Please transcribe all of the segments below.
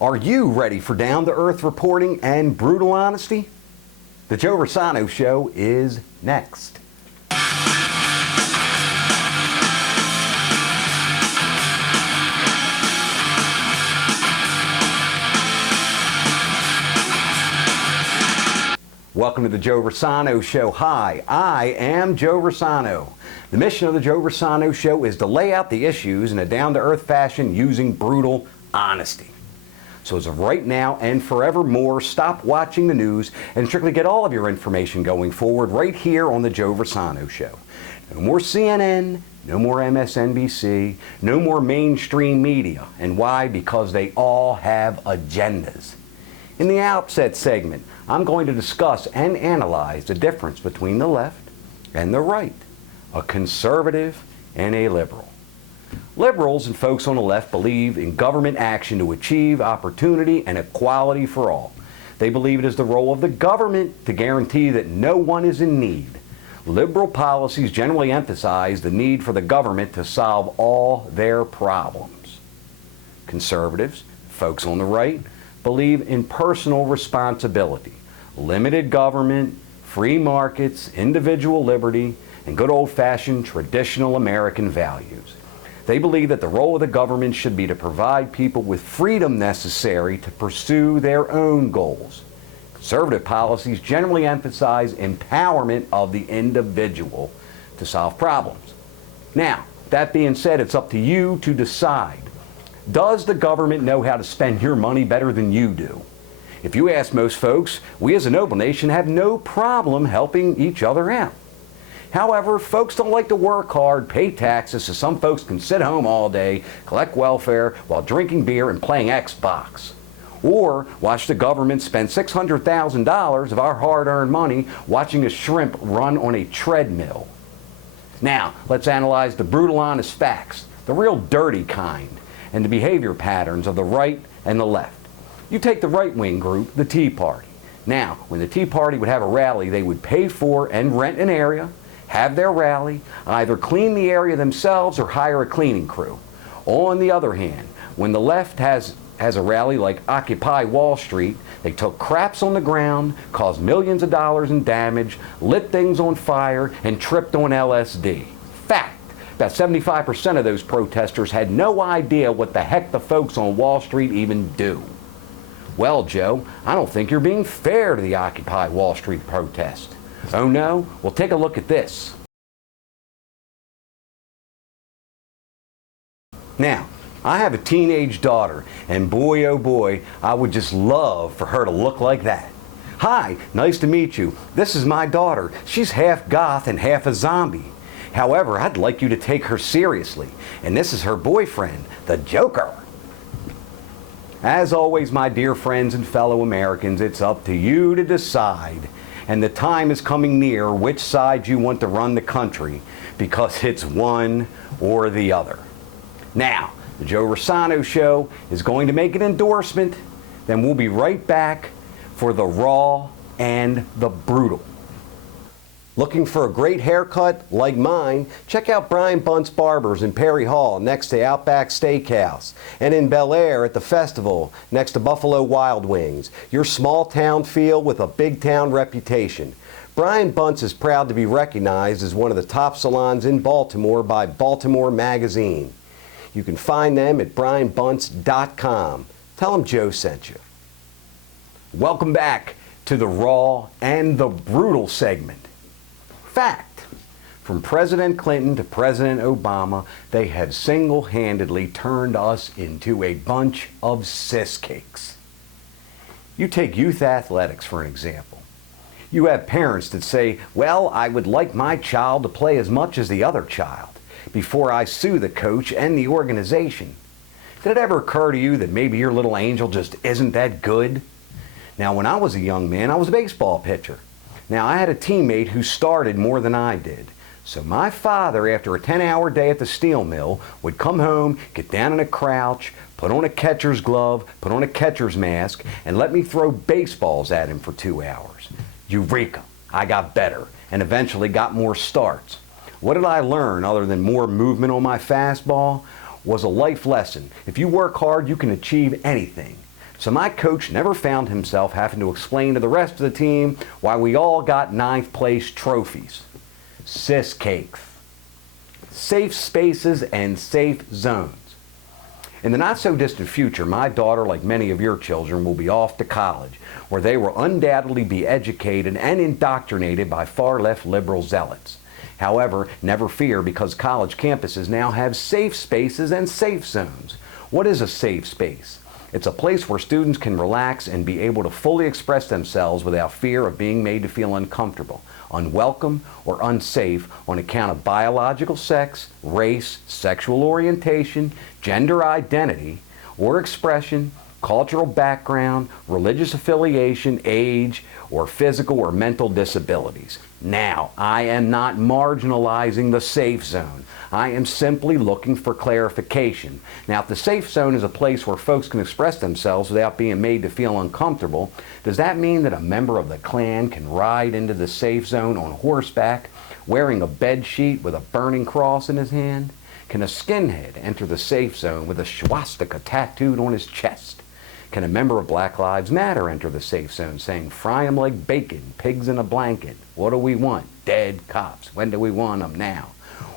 Are you ready for down-to-earth reporting and brutal honesty? The Joe Rossano Show is next. Welcome to the Joe Rossano Show. Hi, I am Joe Rossano. The mission of the Joe Rossano Show is to lay out the issues in a down-to-earth fashion using brutal honesty. So as of right now and forevermore, stop watching the news and strictly get all of your information going forward right here on the Joe Rossano Show. No more CNN, no more MSNBC, no more mainstream media. And why? Because they all have agendas. In the outset segment, I'm going to discuss and analyze the difference between the left and the right, a conservative and a liberal. Liberals and folks on the left believe in government action to achieve opportunity and equality for all. They believe it is the role of the government to guarantee that no one is in need. Liberal policies generally emphasize the need for the government to solve all their problems. Conservatives, folks on the right, believe in personal responsibility, limited government, free markets, individual liberty, and good old-fashioned traditional American values. They believe that the role of the government should be to provide people with freedom necessary to pursue their own goals. Conservative policies generally emphasize empowerment of the individual to solve problems. Now, that being said, it's up to you to decide. Does the government know how to spend your money better than you do? If you ask most folks, we as a noble nation have no problem helping each other out. However, folks don't like to work hard, pay taxes, so some folks can sit home all day, collect welfare while drinking beer and playing Xbox. Or watch the government spend $600,000 of our hard-earned money watching a shrimp run on a treadmill. Now, let's analyze the brutal, honest facts, the real dirty kind, and the behavior patterns of the right and the left. You take the right-wing group, the Tea Party. Now, when the Tea Party would have a rally, they would pay for and rent an area, have their rally, either clean the area themselves or hire a cleaning crew. On the other hand, when the left has a rally like Occupy Wall Street, they took craps on the ground, caused millions of dollars in damage, lit things on fire, and tripped on LSD. Fact. About 75% of those protesters had no idea what the heck the folks on Wall Street even do. Well, Joe, I don't think you're being fair to the Occupy Wall Street protest. Oh no? Well, take a look at this. Now, I have a teenage daughter, and boy oh boy, I would just love for her to look like that. Hi, nice to meet you. This is my daughter. She's half goth and half a zombie. However, I'd like you to take her seriously, and this is her boyfriend, the Joker. As always, my dear friends and fellow Americans, it's up to you to decide, and the time is coming near which side you want to run the country, because it's one or the other. Now, the Joe Rossano Show is going to make an endorsement, then we'll be right back for the raw and the brutal. Looking for a great haircut like mine? Check out Brian Bunt's Barbers in Perry Hall next to Outback Steakhouse, and in Bel Air at the Festival next to Buffalo Wild Wings. Your small town feel with a big town reputation. Brian Bunt's is proud to be recognized as one of the top salons in Baltimore by Baltimore Magazine. You can find them at brianbunts.com. Tell them Joe sent you. Welcome back to the raw and the brutal segment. Fact. From President Clinton to President Obama, they have single-handedly turned us into a bunch of cis cakes. You take youth athletics for an example. You have parents that say, well, I would like my child to play as much as the other child before I sue the coach and the organization. Did it ever occur to you that maybe your little angel just isn't that good? Now, when I was a young man, I was a baseball pitcher. Now, I had a teammate who started more than I did. So my father, after a 10-hour day at the steel mill, would come home, get down in a crouch, put on a catcher's glove, put on a catcher's mask, and let me throw baseballs at him for 2 hours. Eureka! I got better, and eventually got more starts. What did I learn other than more movement on my fastball? Was a life lesson. If you work hard, you can achieve anything. So my coach never found himself having to explain to the rest of the team why we all got ninth place trophies. Sis cakes. Safe spaces and safe zones. In the not-so-distant future, my daughter, like many of your children, will be off to college, where they will undoubtedly be educated and indoctrinated by far-left liberal zealots. However, never fear, because college campuses now have safe spaces and safe zones. What is a safe space? It's a place where students can relax and be able to fully express themselves without fear of being made to feel uncomfortable, unwelcome, or unsafe on account of biological sex, race, sexual orientation, gender identity, or expression, cultural background, religious affiliation, age, or physical or mental disabilities. Now, I am not marginalizing the safe zone. I am simply looking for clarification. Now, if the safe zone is a place where folks can express themselves without being made to feel uncomfortable, does that mean that a member of the Klan can ride into the safe zone on horseback, wearing a bed sheet with a burning cross in his hand? Can a skinhead enter the safe zone with a swastika tattooed on his chest? Can a member of Black Lives Matter enter the safe zone saying, "Fry 'em like bacon, pigs in a blanket. What do we want? Dead cops. When do we want them? Now."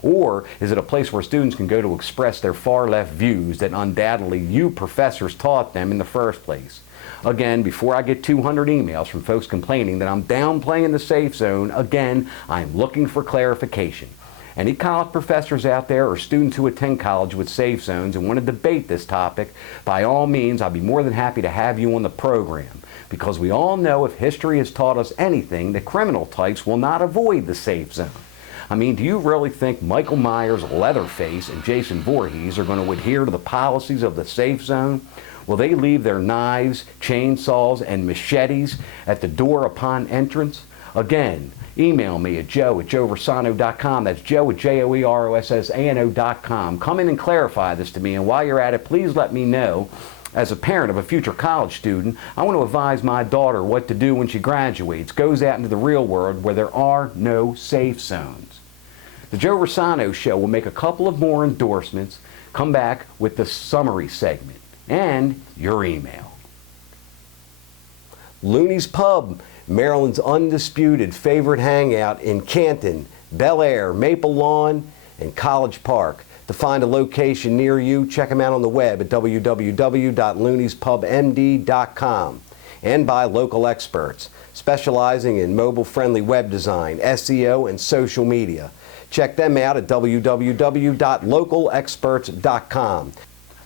Or is it a place where students can go to express their far-left views that undoubtedly you professors taught them in the first place? Again, before I get 200 emails from folks complaining that I'm downplaying the safe zone, again, I'm looking for clarification. Any college professors out there or students who attend college with safe zones and want to debate this topic, by all means, I'd be more than happy to have you on the program, because we all know if history has taught us anything, that criminal types will not avoid the safe zone. I mean, do you really think Michael Myers, Leatherface, and Jason Voorhees are going to adhere to the policies of the safe zone? Will they leave their knives, chainsaws, and machetes at the door upon entrance? Again, email me at joe@joerossano.com. That's joe@joerossano.com. Come in and clarify this to me, and while you're at it, please let me know. As a parent of a future college student, I want to advise my daughter what to do when she graduates, goes out into the real world where there are no safe zones. The Joe Rossano Show will make a couple of more endorsements, come back with the summary segment, and your email. Looney's Pub, Maryland's undisputed favorite hangout in Canton, Bel Air, Maple Lawn, and College Park. To find a location near you, check them out on the web at www.looneyspubmd.com, and by local experts specializing in mobile-friendly web design, SEO, and social media. Check them out at www.localexperts.com.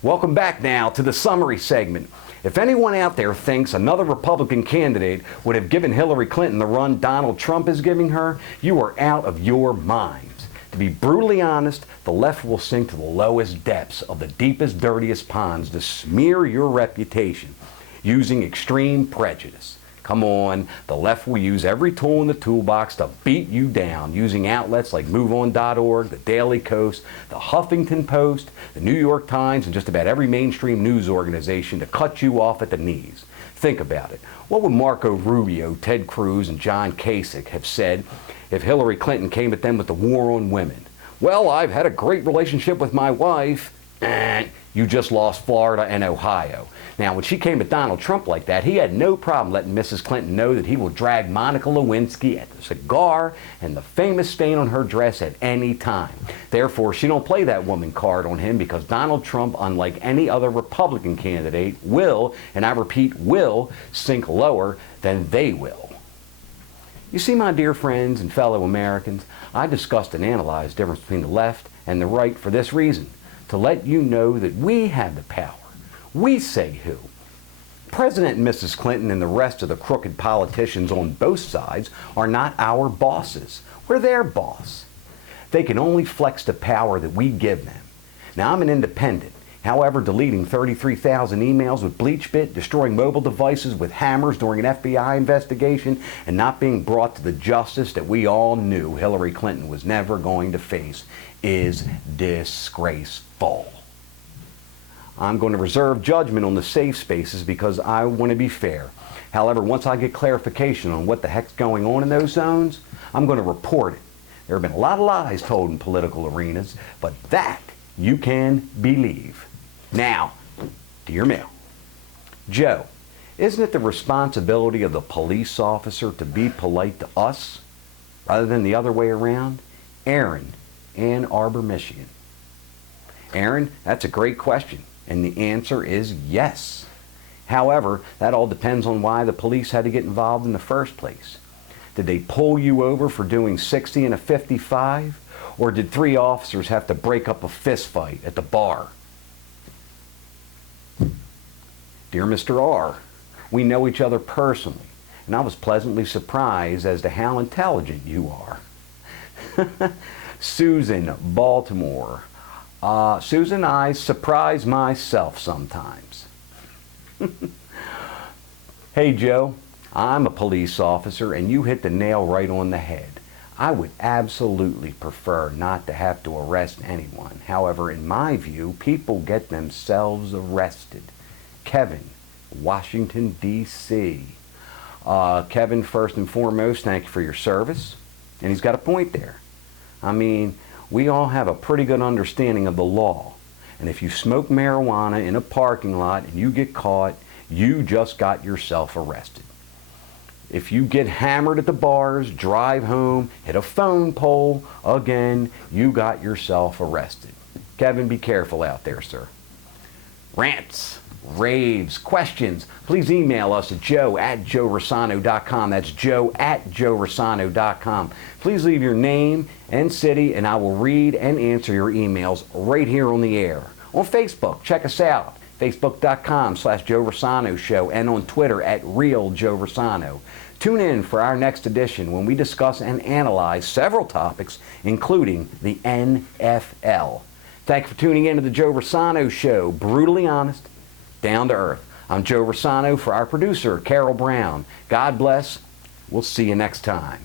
Welcome back now to the summary segment. If anyone out there thinks another Republican candidate would have given Hillary Clinton the run Donald Trump is giving her, you are out of your minds. To be brutally honest, the left will sink to the lowest depths of the deepest, dirtiest ponds to smear your reputation using extreme prejudice. Come on, the left will use every tool in the toolbox to beat you down, using outlets like MoveOn.org, the Daily Kos, the Huffington Post, the New York Times, and just about every mainstream news organization to cut you off at the knees. Think about it. What would Marco Rubio, Ted Cruz, and John Kasich have said if Hillary Clinton came at them with the war on women? Well, I've had a great relationship with my wife. You just lost Florida and Ohio. Now, when she came at Donald Trump like that, he had no problem letting Mrs. Clinton know that he will drag Monica Lewinsky at the cigar and the famous stain on her dress at any time. Therefore, she don't play that woman card on him, because Donald Trump, unlike any other Republican candidate, will, and I repeat, will, sink lower than they will. You see, my dear friends and fellow Americans, I discussed and analyzed the difference between the left and the right for this reason: to let you know that we have the power. We say who. President and Mrs. Clinton and the rest of the crooked politicians on both sides are not our bosses. We're their boss. They can only flex the power that we give them. Now, I'm an independent. However, deleting 33,000 emails with BleachBit, destroying mobile devices with hammers during an FBI investigation, and not being brought to the justice that we all knew Hillary Clinton was never going to face is disgraceful. I'm going to reserve judgment on the safe spaces because I want to be fair. However, once I get clarification on what the heck's going on in those zones, I'm going to report it. There have been a lot of lies told in political arenas, but that you can believe. Now, to your mail. Joe, isn't it the responsibility of the police officer to be polite to us rather than the other way around? Aaron, Ann Arbor, Michigan. Aaron, that's a great question, and the answer is yes. However, that all depends on why the police had to get involved in the first place. Did they pull you over for doing 60 and a 55? Or did 3 officers have to break up a fist fight at the bar? Dear Mr. R, we know each other personally, and I was pleasantly surprised as to how intelligent you are. Susan, Baltimore. Susan, I surprise myself sometimes. Hey Joe, I'm a police officer and you hit the nail right on the head. I would absolutely prefer not to have to arrest anyone. However, in my view, people get themselves arrested. Kevin, Washington, D.C. Kevin, first and foremost, thank you for your service. And he's got a point there. I mean, we all have a pretty good understanding of the law. And if you smoke marijuana in a parking lot and you get caught, you just got yourself arrested. If you get hammered at the bars, drive home, hit a phone pole, again, you got yourself arrested. Kevin, be careful out there, sir. Rants, raves, questions, please email us at joe@joerossano.com. That's joe@joerossano.com. Please leave your name and city, and I will read and answer your emails right here on the air. On Facebook, check us out, facebook.com/Joe Rossano Show, and on Twitter at @RealJoeRossano. Tune in for our next edition when we discuss and analyze several topics, including the NFL. Thank you for tuning in to the Joe Rossano Show, brutally honest, down to earth. I'm Joe Rossano for our producer, Carol Brown. God bless. We'll see you next time.